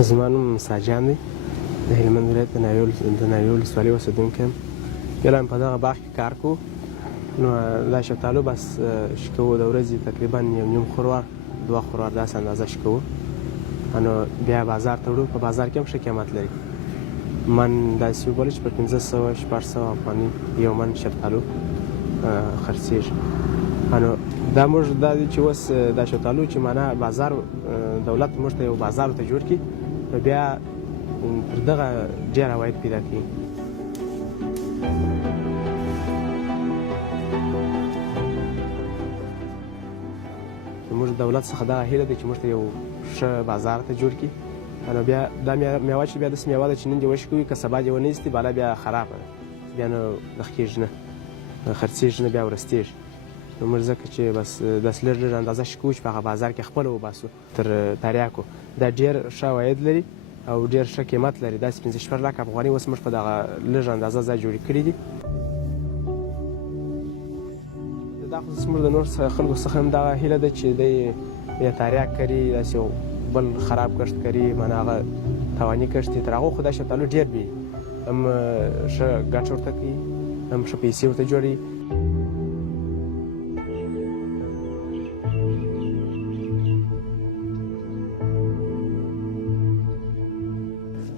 زما نوم ساجان دی، د هلمند ولایت د ناوې ولسوالۍ اوسېدونکی یم. یو په دغه باغ کې کار کوو، نو دا شفتالو بس شکوو د ورځې تقریبا یو نیم خروار 2 خروار داسې اندازه شکوو، نو بیا بازار ته وړو. په بازار کې هم ښه قیمت لري. من داسې وبولو چې په 500 600 افغانۍ یو من شفتالو خرڅېږي. نو دا موږ دا دی چې اوس دا شفتالو چې معنا بازار دولت موږ ته یو بازار ته جوړ کړي، نو بیا تر دغه ډېر عواید پیدا کوي. موږ دولت څخه دغه هیله ده چې موږ ته یو ښه بازار ته جوړ کړي. نو بیا دا میوه چې بیا داسې میوه ده چې نن دې وشکوي که سبا دې ونه ایستي بالا بیا خرابه ده، بیا نه دغه کېږي نه خرڅېږي نه بیا ورستېږي. نو موږ ځکه چې بس داسې لږ لږ اندازه شکوو چې په هغه بازار کې خپله وباسو تر تریاکو. دا ډېر ښه عواید لري او ډېر ښه قیمت لري. داسې 5-6 لک افغانۍ اوس موږ په دغه لږ اندازه ځای جوړې کړي دي. دا خصوص موږ د نور خلکو څخه هم دغه هیله ده چې دی یا تریاک کري، داسې یو بل خراب کښت کري، معنا هغه تواني کښت دی. تر هغو خو دا شفتالو ډېر وي، هم ښه ګټه ورته کوي، هم ښه پیسې ورته جوړوي.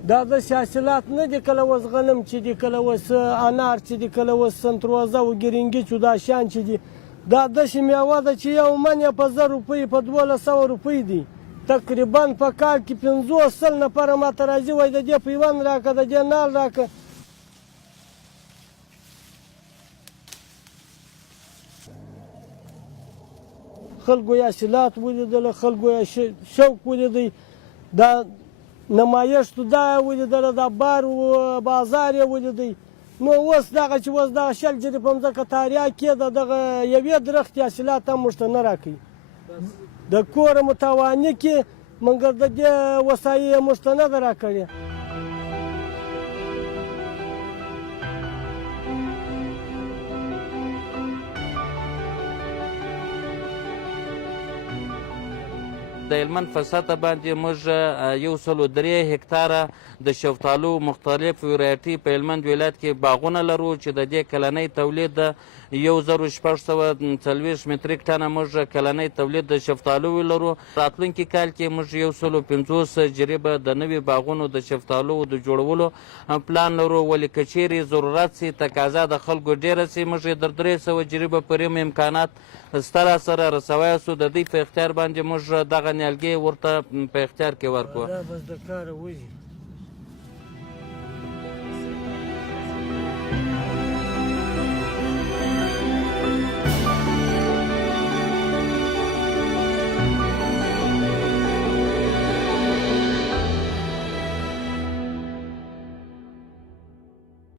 دا داسې حاصلات نه دي، کله اوس غنم چې دي، کله اوس انار چې دي، کله اوس سنتروزه و ګرینګي چې دا شیان چې دي. دا داسې میوه ده چې یو من یې په 1000 روپۍ په 1200 روپۍ دی. تقریبا په کال کې 50 نفره ماته راځي، وایي د دې پیوند راکړه، د دې نال راکړه. خلکو یې حاصلات ولیدله، خلکو یې شوق ولیدی، دا نمایش دا ولیدله، دا بار و بازار یې ولیدی. نو اوس دغه چې اوس دغه 60 جرې په مځکه تاریاک کې د دغه یوې درختې حاصلات هم موږ ته نه راکوي. د کوره متواني کې مګر د دې وسایي یې موږ ته نه ده راکړې. د هلمند په سطح باندې موږ 103 هکتاره د شفتالو مختلف ورایټي په هلمند ولایت کې باغونه لرو چې د دې کلنی تولید 1640 متریک ټنه موږ کلنی تولید د شفتالو لرو. راتلونکي کال کې موږ 150 جریبه د نوي باغونو د شفتالو د جوړولو پلان لرو، ولې که چیرې ضرورت سي، تقاضا د خلکو ډېره سي، موږ یې تر 300 جریبه پورې امکانات سره سره رسوی سو. د دوی په اختیار باندې موږ دغه نیالګي ورته په اختیار کې ورکړو. دا بس د کاره وځي.